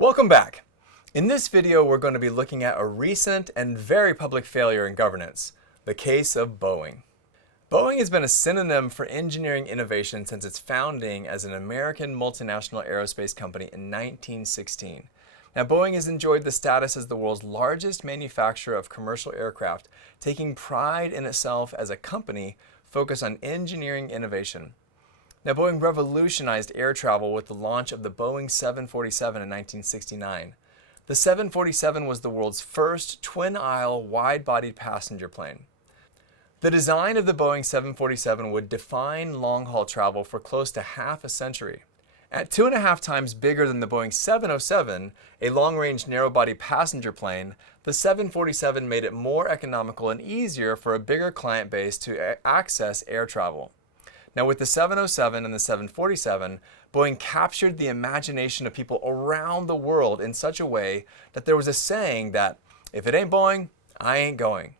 Welcome back. In this video, we're going to be looking at a recent and very public failure in governance, the case of Boeing. Boeing has been a synonym for engineering innovation since its founding as an American multinational aerospace company in 1916. Now, Boeing has enjoyed the status as the world's largest manufacturer of commercial aircraft, taking pride in itself as a company focused on engineering innovation. Now, Boeing revolutionized air travel with the launch of the Boeing 747 in 1969. The 747 was the world's first twin-aisle, wide-bodied passenger plane. The design of the Boeing 747 would define long-haul travel for close to half a century. At 2.5 times bigger than the Boeing 707, a long-range narrow-body passenger plane, the 747 made it more economical and easier for a bigger client base to access air travel. Now, with the 707 and the 747, Boeing captured the imagination of people around the world in such a way that there was a saying that, if it ain't Boeing, I ain't going.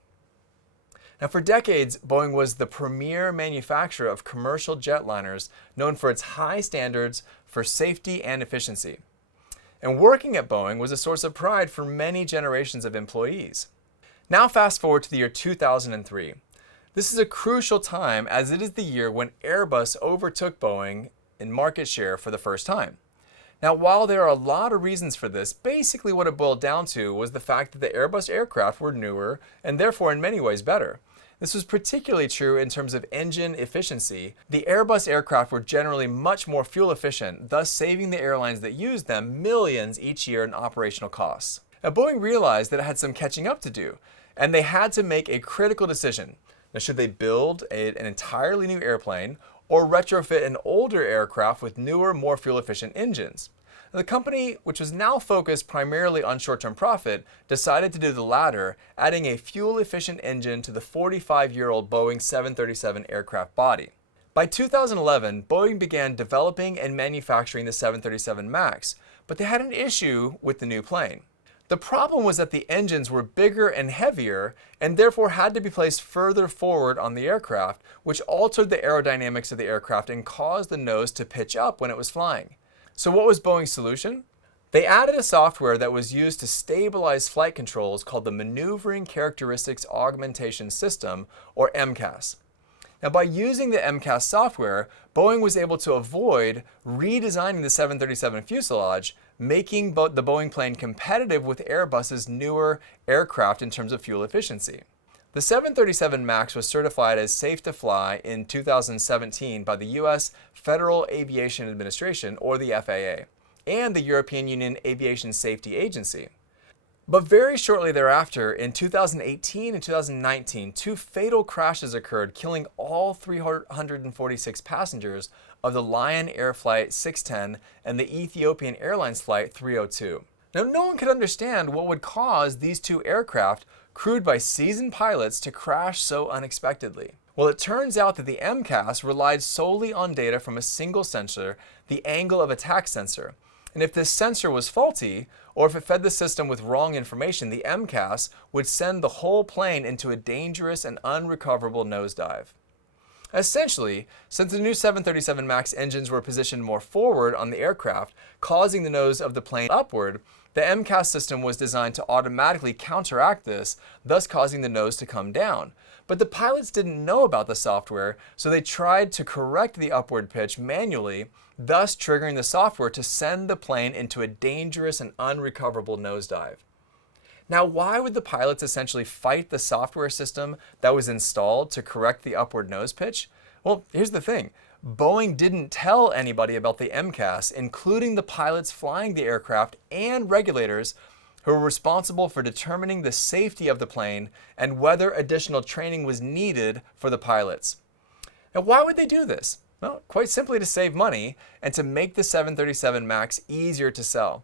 Now, for decades, Boeing was the premier manufacturer of commercial jetliners, known for its high standards for safety and efficiency. And working at Boeing was a source of pride for many generations of employees. Now, fast forward to the year 2003. This is a crucial time as it is the year when Airbus overtook Boeing in market share for the first time. Now, while there are a lot of reasons for this, basically what it boiled down to was the fact that the Airbus aircraft were newer and therefore in many ways better. This was particularly true in terms of engine efficiency. The Airbus aircraft were generally much more fuel efficient, thus saving the airlines that used them millions each year in operational costs. Now, Boeing realized that it had some catching up to do, and they had to make a critical decision. Now, should they build an entirely new airplane or retrofit an older aircraft with newer, more fuel-efficient engines? Now, the company, which was now focused primarily on short-term profit, decided to do the latter, adding a fuel-efficient engine to the 45-year-old Boeing 737 aircraft body. By 2011, Boeing began developing and manufacturing the 737 MAX, but they had an issue with the new plane. The problem was that the engines were bigger and heavier and therefore had to be placed further forward on the aircraft, which altered the aerodynamics of the aircraft and caused the nose to pitch up when it was flying. So what was Boeing's solution? They added a software that was used to stabilize flight controls called the Maneuvering Characteristics Augmentation System, or MCAS. Now, by using the MCAS software, Boeing was able to avoid redesigning the 737 fuselage, making the Boeing plane competitive with Airbus's newer aircraft in terms of fuel efficiency. The 737 MAX was certified as safe to fly in 2017 by the U.S. Federal Aviation Administration, or the FAA, and the European Union Aviation Safety Agency. But very shortly thereafter, in 2018 and 2019, two fatal crashes occurred, killing all 346 passengers of the Lion Air Flight 610 and the Ethiopian Airlines Flight 302. Now, no one could understand what would cause these two aircraft, crewed by seasoned pilots, to crash so unexpectedly. Well, it turns out that the MCAS relied solely on data from a single sensor, the angle of attack sensor. And if this sensor was faulty, or if it fed the system with wrong information, the MCAS would send the whole plane into a dangerous and unrecoverable nosedive. Essentially, since the new 737 MAX engines were positioned more forward on the aircraft, causing the nose of the plane upward, the MCAS system was designed to automatically counteract this, thus causing the nose to come down. But the pilots didn't know about the software, so they tried to correct the upward pitch manually, thus triggering the software to send the plane into a dangerous and unrecoverable nosedive. Now, why would the pilots essentially fight the software system that was installed to correct the upward nose pitch? Well, here's the thing. Boeing didn't tell anybody about the MCAS, including the pilots flying the aircraft and regulators who were responsible for determining the safety of the plane and whether additional training was needed for the pilots. Now, why would they do this? Well, quite simply to save money and to make the 737 MAX easier to sell.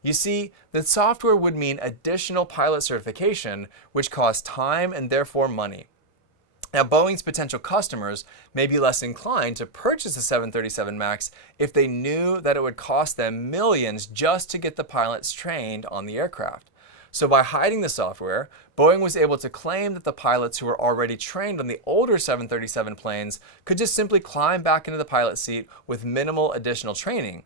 You see, the software would mean additional pilot certification, which costs time and therefore money. Now, Boeing's potential customers may be less inclined to purchase the 737 MAX if they knew that it would cost them millions just to get the pilots trained on the aircraft. So by hiding the software, Boeing was able to claim that the pilots who were already trained on the older 737 planes could just simply climb back into the pilot seat with minimal additional training.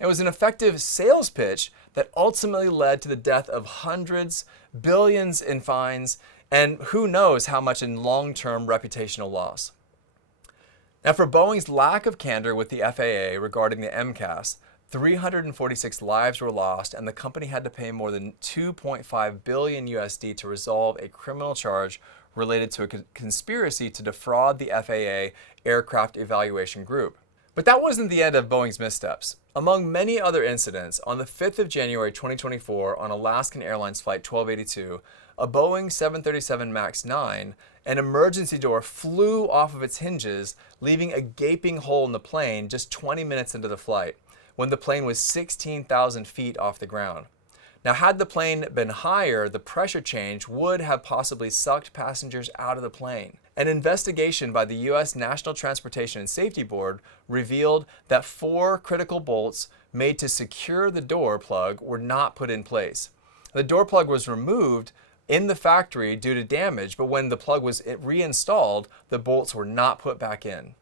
It was an effective sales pitch that ultimately led to the death of hundreds, billions in fines, and who knows how much in long-term reputational loss. Now, for Boeing's lack of candor with the FAA regarding the MCAS, 346 lives were lost, and the company had to pay more than 2.5 billion USD to resolve a criminal charge related to a conspiracy to defraud the FAA Aircraft Evaluation Group. But that wasn't the end of Boeing's missteps. Among many other incidents, on the 5th of January 2024 on Alaskan Airlines Flight 1282, a Boeing 737 MAX 9, an emergency door flew off of its hinges, leaving a gaping hole in the plane just 20 minutes into the flight, when the plane was 16,000 feet off the ground. Now, had the plane been higher, the pressure change would have possibly sucked passengers out of the plane. An investigation by the U.S. National Transportation and Safety Board revealed that 4 critical bolts made to secure the door plug were not put in place. The door plug was removed in the factory due to damage, but when the plug was reinstalled, the bolts were not put back in.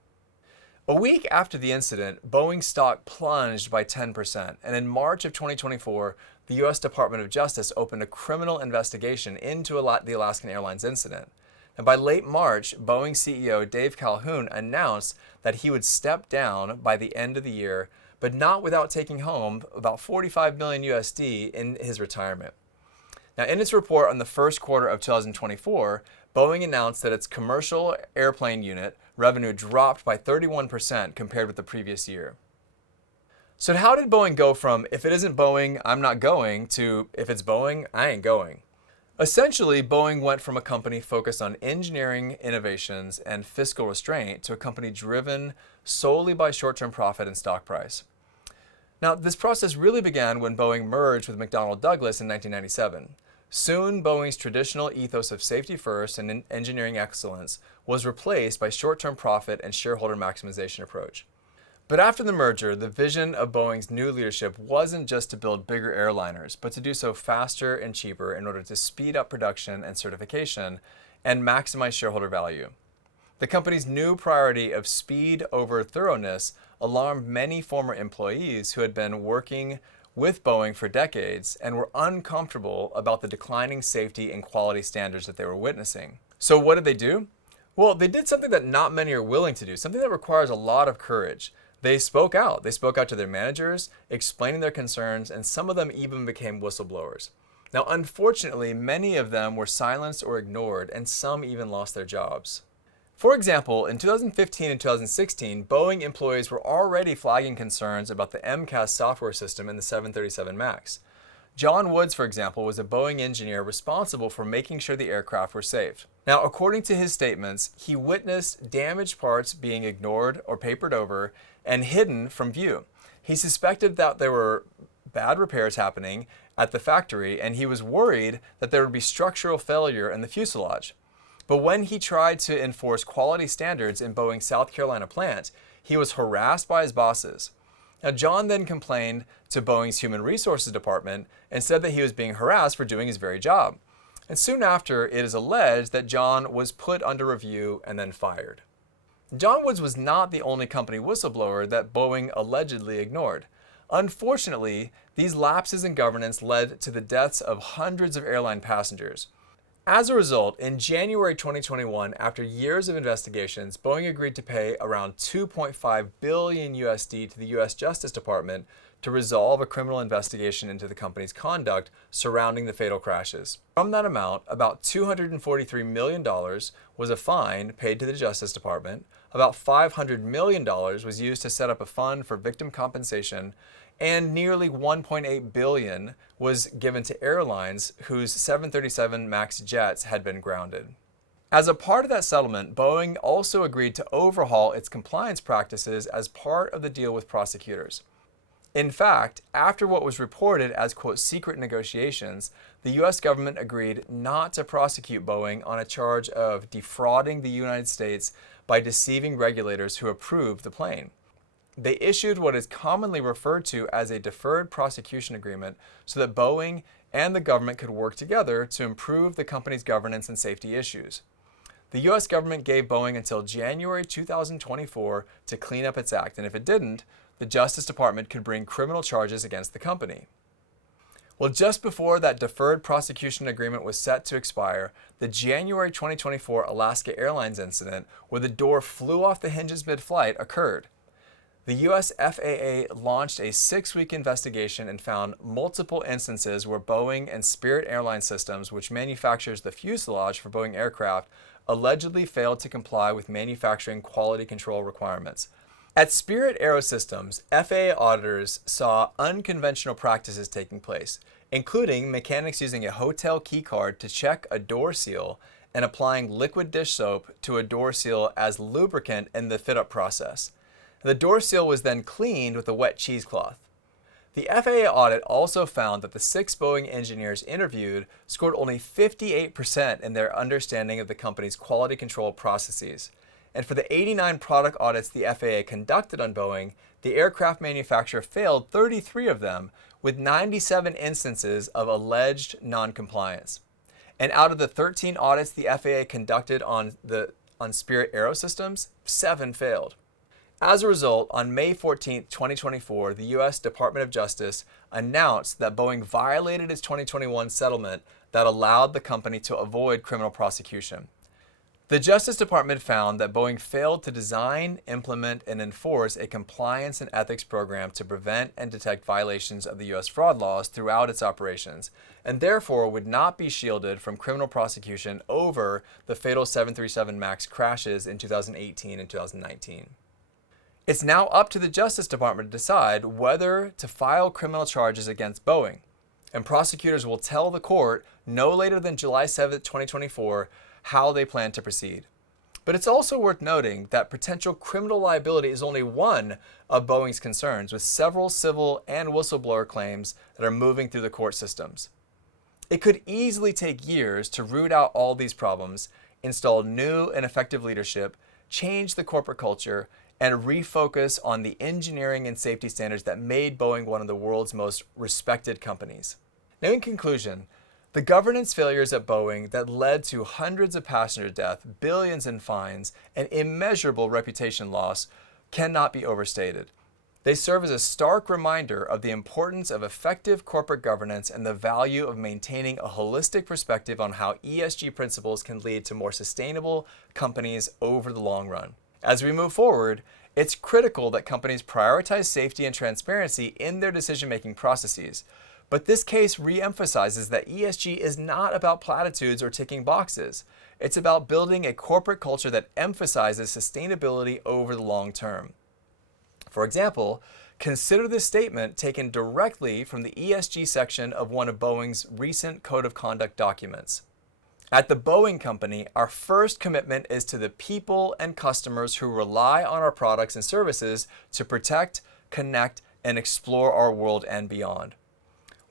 A week after the incident, Boeing stock plunged by 10%, and in March of 2024, the U.S. Department of Justice opened a criminal investigation into the Alaskan Airlines incident. And by late March, Boeing CEO Dave Calhoun announced that he would step down by the end of the year, but not without taking home about 45 million USD in his retirement. Now, in its report on the first quarter of 2024, Boeing announced that its commercial airplane unit revenue dropped by 31% compared with the previous year. So how did Boeing go from, if it isn't Boeing, I'm not going, to, if it's Boeing, I ain't going? Essentially, Boeing went from a company focused on engineering innovations and fiscal restraint to a company driven solely by short-term profit and stock price. Now, this process really began when Boeing merged with McDonnell Douglas in 1997. Soon, Boeing's traditional ethos of safety first and engineering excellence was replaced by short-term profit and shareholder maximization approach. But after the merger, the vision of Boeing's new leadership wasn't just to build bigger airliners, but to do so faster and cheaper in order to speed up production and certification and maximize shareholder value. The company's new priority of speed over thoroughness alarmed many former employees who had been working with Boeing for decades and were uncomfortable about the declining safety and quality standards that they were witnessing. So what did they do? Well, they did something that not many are willing to do, something that requires a lot of courage. They spoke out. They spoke out to their managers, explaining their concerns, and some of them even became whistleblowers. Now, unfortunately, many of them were silenced or ignored, and some even lost their jobs. For example, in 2015 and 2016, Boeing employees were already flagging concerns about the MCAS software system in the 737 MAX. John Woods, for example, was a Boeing engineer responsible for making sure the aircraft were safe. Now, according to his statements, he witnessed damaged parts being ignored or papered over and hidden from view. He suspected that there were bad repairs happening at the factory, and he was worried that there would be structural failure in the fuselage. But when he tried to enforce quality standards in Boeing's South Carolina plant, he was harassed by his bosses. Now, John then complained to Boeing's Human Resources Department and said that he was being harassed for doing his very job. And soon after, it is alleged that John was put under review and then fired. John Woods was not the only company whistleblower that Boeing allegedly ignored. Unfortunately, these lapses in governance led to the deaths of hundreds of airline passengers. As a result, in January 2021, after years of investigations, Boeing agreed to pay around 2.5 billion USD to the U.S. Justice Department to resolve a criminal investigation into the company's conduct surrounding the fatal crashes. From that amount, about $243 million was a fine paid to the Justice Department, about $500 million was used to set up a fund for victim compensation, and nearly $1.8 billion was given to airlines whose 737 MAX jets had been grounded. As a part of that settlement, Boeing also agreed to overhaul its compliance practices as part of the deal with prosecutors. In fact, after what was reported as, quote, secret negotiations, the U.S. government agreed not to prosecute Boeing on a charge of defrauding the United States by deceiving regulators who approved the plane. They issued what is commonly referred to as a deferred prosecution agreement so that Boeing and the government could work together to improve the company's governance and safety issues. The U.S. government gave Boeing until January 2024 to clean up its act, and if it didn't, the Justice Department could bring criminal charges against the company. Well, just before that deferred prosecution agreement was set to expire, the January 2024 Alaska Airlines incident, where the door flew off the hinges mid-flight, occurred. The U.S. FAA launched a 6-week investigation and found multiple instances where Boeing and Spirit Airlines Systems, which manufactures the fuselage for Boeing aircraft, allegedly failed to comply with manufacturing quality control requirements. At Spirit Aerosystems, FAA auditors saw unconventional practices taking place, including mechanics using a hotel key card to check a door seal and applying liquid dish soap to a door seal as lubricant in the fit-up process. The door seal was then cleaned with a wet cheesecloth. The FAA audit also found that the 6 Boeing engineers interviewed scored only 58% in their understanding of the company's quality control processes. And for the 89 product audits the FAA conducted on Boeing, the aircraft manufacturer failed 33 of them, with 97 instances of alleged noncompliance. And out of the 13 audits the FAA conducted on Spirit Aerosystems, 7 failed. As a result, on May 14, 2024, the U.S. Department of Justice announced that Boeing violated its 2021 settlement that allowed the company to avoid criminal prosecution. The Justice Department found that Boeing failed to design, implement, and enforce a compliance and ethics program to prevent and detect violations of the U.S. fraud laws throughout its operations, and therefore would not be shielded from criminal prosecution over the fatal 737 MAX crashes in 2018 and 2019. It's now up to the Justice Department to decide whether to file criminal charges against Boeing, and prosecutors will tell the court no later than July 7, 2024, how they plan to proceed. But it's also worth noting that potential criminal liability is only one of Boeing's concerns, with several civil and whistleblower claims that are moving through the court systems. It could easily take years to root out all these problems, install new and effective leadership, change the corporate culture, and refocus on the engineering and safety standards that made Boeing one of the world's most respected companies. Now, in conclusion, the governance failures at Boeing that led to hundreds of passenger deaths, billions in fines, and immeasurable reputation loss cannot be overstated. They serve as a stark reminder of the importance of effective corporate governance and the value of maintaining a holistic perspective on how ESG principles can lead to more sustainable companies over the long run. As we move forward, it's critical that companies prioritize safety and transparency in their decision-making processes. But this case re-emphasizes that ESG is not about platitudes or ticking boxes. It's about building a corporate culture that emphasizes sustainability over the long term. For example, consider this statement taken directly from the ESG section of one of Boeing's recent Code of Conduct documents. At the Boeing Company, our first commitment is to the people and customers who rely on our products and services to protect, connect, and explore our world and beyond.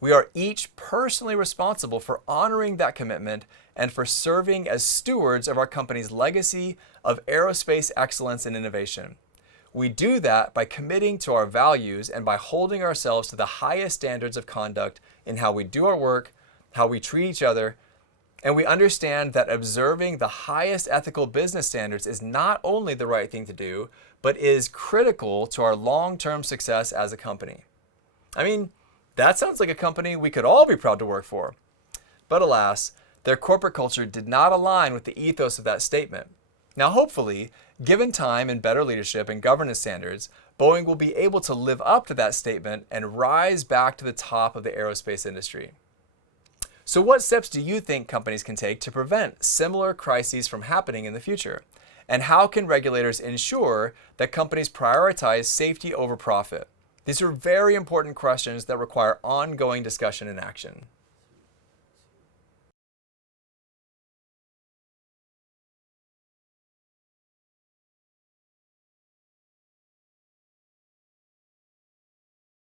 We are each personally responsible for honoring that commitment and for serving as stewards of our company's legacy of aerospace excellence and innovation. We do that by committing to our values and by holding ourselves to the highest standards of conduct in how we do our work, how we treat each other, and we understand that observing the highest ethical business standards is not only the right thing to do, but is critical to our long-term success as a company. I mean, that sounds like a company we could all be proud to work for. But alas, their corporate culture did not align with the ethos of that statement. Now, hopefully, given time and better leadership and governance standards, Boeing will be able to live up to that statement and rise back to the top of the aerospace industry. So what steps do you think companies can take to prevent similar crises from happening in the future? And how can regulators ensure that companies prioritize safety over profit? These are very important questions that require ongoing discussion and action.